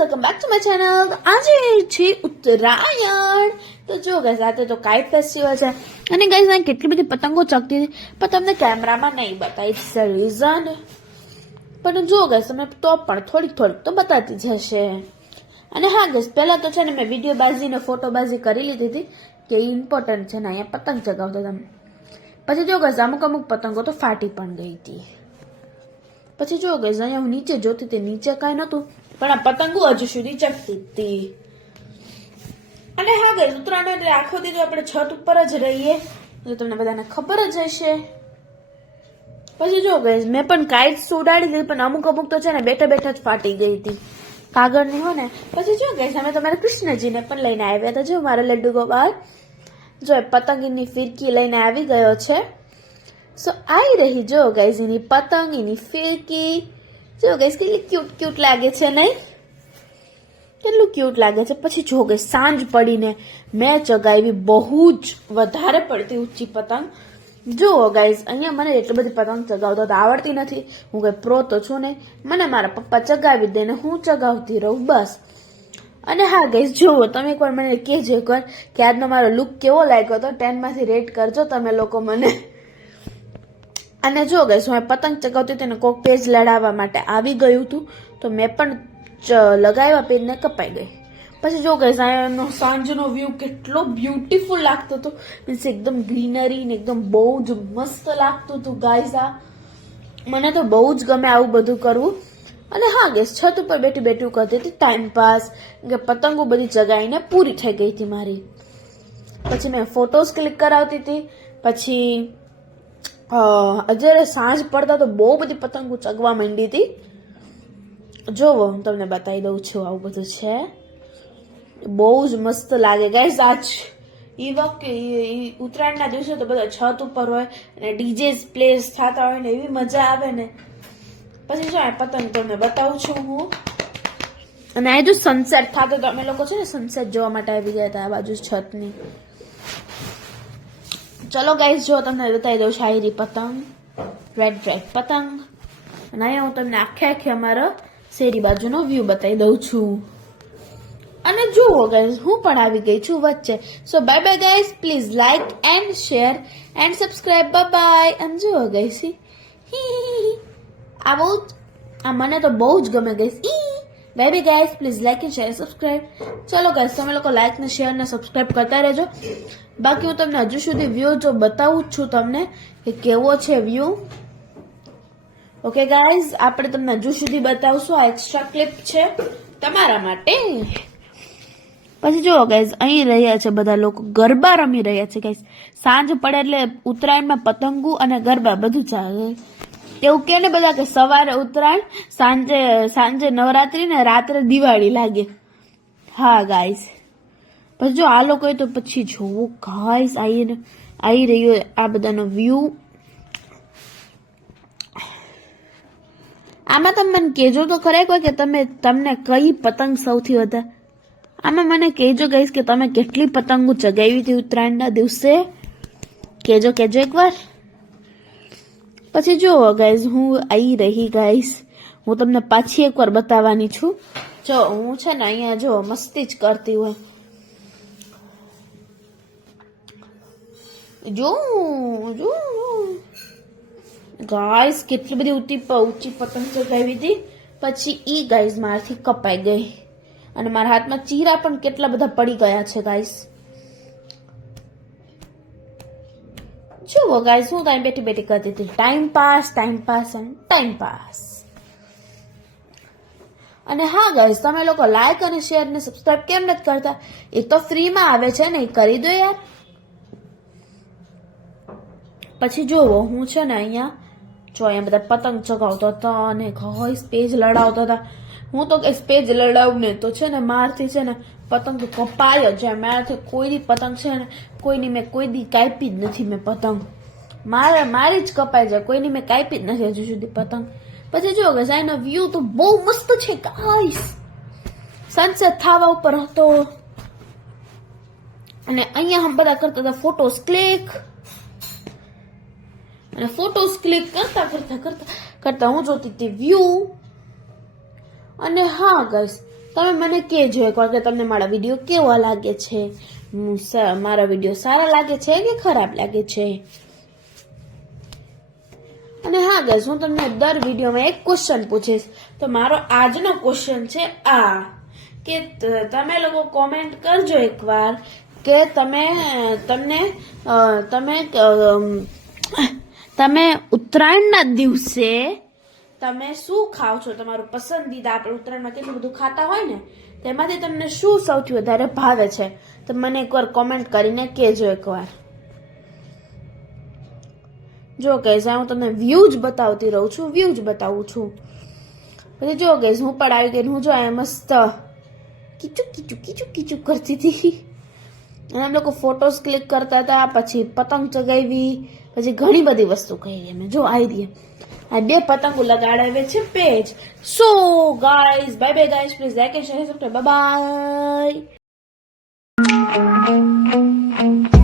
Welcome back to my channel. આજે છે ઉત્તરાયણ. તો જો ગાઈસ આજે તો કાઇટ ફેસ્ટિવલ છે અને ગાઈસ આ કેટલી બધી પતંગો ચગતી હતી પણ તમને કેમેરામાં નહીં બતાવી. It's a reason. પણ જો ગાઈસ તમે તો પણ થોડીક તો બતાતી જશે. અને હા ગાઈસ પહેલા તો છે ને મેં વિડીયો બાજી ને ફોટોબાજી કરી લીધી હતી કે ઇમ્પોર્ટન્ટ છે ને અહીંયા પતંગ ચગાવતા તમે. પછી જો ગાઈસ અમુક પતંગો તો ફાટી પણ ગઈ હતી. પછી જો ગાઈસ અહીંયા હું નીચે જોતી હતી, નીચે કાંઈ નહોતું પણ આ પતંગો હજુ સુધી ચગતી હતી. અને હા ગાઈસ ઉત્તરાયણ એટલે આખો દી તો આપણે છત ઉપર જ રહીએ તો તમને બધાને ખબર જ હશે. પછી જો ગાઈસ મેં પણ કાઇટ્સ ઉડાડી દીધી પણ અમુક તો છે ને બેઠા જ ફાટી ગઈ હતી કાગળની હો ને. પછી જો ગાઈસ અમે તમારા કૃષ્ણજીને પણ લઈને આવ્યા હતા. જો મારા લડ્ડુ ગોપાલ જો પતંગની ફિરકી લઈને આવી ગયો છે. સો આવી રહી જો ગાઈસ એની પતંગ, એની ફિરકી. જો ગાઈસ કેટલી ક્યુટ લાગે છે નહીં? કેટલું ક્યુટ લાગે છે. પછી જો ગાઈસ સાંજ પડીને મેં ચગાવી બહુ જ વધારે પડતી ઊંચી પતંગ. જુઓ ગાઈસ અહીંયા મને એટલી બધી પતંગ ચગાવતો તો આવડતી નથી. હું કઈ પ્રો તો છું નહીં. મને મારા પપ્પા ચગાવી દે ને હું ચગાવતી રહું બસ. અને હા ગાઈસ જુઓ તમે એકવાર મને કહેજો એકવાર કે આજનો મારો લુક કેવો લાગ્યો હતો. 10 માંથી રેટ કરજો તમે લોકો મને. અને જો ગાઈસ હું પતંગ ચગાવતી હતી ને કોક પેજ લડાવવા માટે આવી ગયું હતું તો મેં પણ લગાવ્યા પેજને કપાઈ ગઈ. પછી જો ગાઈસ આનો સાંજનો વ્યૂ કેટલો બ્યુટીફુલ લાગતો હતો. મીન્સ એકદમ ગ્રીનરી ને એકદમ બહુ જ મસ્ત લાગતું હતું ગાઈસ. આ મને તો બહુ જ ગમે આવું બધું કરવું. અને હા ગાઈસ છત ઉપર બેઠી કરતી હતી ટાઈમ પાસ કે પતંગો બધી ચગાવીને પૂરી થઈ ગઈ હતી મારી. પછી મેં ફોટોઝ ક્લિક કરાવતી હતી. પછી જ્યારે સાંજ પડતા તો બહુ બધી પતંગો ચગવા માંડી હતી. જોવો હું તમને બતાવી દઉં છું આવું બધું છે. બહુ જ મસ્ત લાગે ગાઈસ. આજ એ વખતે ઉત્તરાયણના દિવસે તો બધા છત ઉપર હોય અને ડીજે પ્લેસ થતા હોય ને એવી મજા આવે ને. પછી જો આ પતંગ તમને બતાવું છું હું. અને આ જો સનસેટ થતો તો અમે લોકો છે ને સનસેટ જોવા માટે આવી ગયા હતા આ બાજુ છતની. ચલો ગાઈસ જો તમને બતાવી દઉં શાયરી પતંગ, રેડ પતંગ. અને અહીંયા હું તમને આખે અમારા શેરી બાજુનો વ્યૂ બતાવી દઉં છું. અને જુઓ ગાઈસ હું પણ આવી ગઈ છું વચ્ચે. So bye bye guys, please like and share and subscribe. Bye. અને જુઓ ગાઈસ આ મને તો બહુ જ ગમે guys. Bye bye guys, please like and share subscribe. ચલો ગાઈસ તમે લોકો લાઈક ને શેર ને સબસ્ક્રાઇબ કરતા રહેજો. બાકી હું તમને હજુ સુધી વ્યૂ જો બતાવું જ છું તમને કે કેવો છે વ્યૂ. ઓકે ગાઈઝ આપણે તમને હજુ સુધી બતાવશું. આ એક્સ્ટ્રા ક્લિપ છે તમારા માટે. પછી જુઓ ગાઈઝ અહીં રહ્યા છે બધા લોકો ગરબા રમી રહ્યા છે ગાઈઝ. સાંજ પડે એટલે ઉત્તરાયણમાં પતંગો અને ગરબા બધું ચાલે. એવું કે ને બધા કે સવારે ઉત્તરાયણ, સાંજે નવરાત્રી ને રાત્રે દિવાળી લાગે. હા ગાઈઝ પછી જો આ લોકો તો પછી જોવું ગાઈઝ આવી રહ્યો આ બધાનો વ્યૂ. આમાં તમે મને કહેજો તો ખરેખર કે તમને કઈ પતંગ સૌથી વધારે. આમાં મને કહેજો ગાઈઝ કે તમે કેટલી પતંગો ચગાવી હતી ઉત્તરાયણના દિવસે. કહેજો એકવાર. પછી જુઓ ગાઈઝ હું આવી રહી ગાઈઝ. હું તમને પાછી એકવાર બતાવવાની છું. જો હું છે ને અહીંયા જો મસ્તી જ કરતી હોય. જો ગાઈસ કેટલી બધી ઊંચી પતંગ ચગાવી હતી. પછી ઈ ગાઈસ મારાથી કપાઈ ગઈ અને મારા હાથમાં ચીરા પણ કેટલા બધા પડી ગયા છે ગાઈસ. જુઓ ગાઈસ હું ત્યાં બેઠી કરતી હતી ટાઈમ પાસ. અને હા ગાઈસ તમે લોકો લાઈક અને શેર ને સબસ્ક્રાઇબ કેમ નથી કરતા? એ તો ફ્રીમાં આવે છે ને, એ કરી દો યાર. પછી જુઓ હું છે ને અહીંયા બધા પતંગ ચગાવતા હતા અને ગાઈસ પેજ લડાવતા હતા. હું તો કઈ પેજ લડાવું ને તો છે ને મારથી છે ને પતંગ કપાય જ. મારાથી કોઈ પતંગ છે ને મેં કોઈ દી કાપી જ નથી. મેં પતંગ મારી જ કપાઈ જાય. કોઈની મેં કાપી જ નથી હજુ સુધી પતંગ. પછી જો ગાઈસ આનો વ્યૂ તો બહુ મસ્ત છે ગાઈસ. સનસેટ થવા ઉપર હતો અને અહીંયા હમ બધા કરતા હતા ફોટોસ ક્લિક. અને ફોટોસ ક્લિક કરતા હું જોતી હતી વ્યૂ. અને હા ગાઈસ તમે મને કહેજો એકવાર કે તમને મારા વિડીયો કેવા લાગે છે, મારા વિડીયો સારા લાગે છે કે ખરાબ લાગે છે. અને હા ગાઈસ, હું તમને દર વિડીયોમાં એક ક્વેશ્ચન પૂછીશ. તો મારો આજનો ક્વેશ્ચન છે આ કે તમે લોકો કોમેન્ટ કરજો એકવાર કે તમે ઉત્તરાયણના દિવસે તમે શું ખાવ છો, તમારું પસંદીદા. આપણે ઉત્તરાયણમાં કેટલું બધું ખાતા હોય ને, તેમાંથી તમને શું સૌથી વધારે ભાવે છે, તો મને એકવાર કોમેન્ટ કરીને કહેજો એકવાર. જો ગઈઝ, હું તમને વ્યૂઝ બતાવતી રહું છું, વ્યૂઝ બતાવું છું. પછી જો ગઈઝ, હું પણ આવી ગઈ. હું જો આ મસ્ત કીચુક કીચુક કીચુક કીચુક કરતી હતી. અને એમ લોકો ફોટોસ ક્લિક કરતા હતા, પછી પતંગ ચગાવી, પછી ઘણી બધી વસ્તુ કરી. અમે જો આવી રહી આ 2 પતંગો લગાડાવે છે page. So guys, bye bye guys, please like and share, subscribe, bye bye.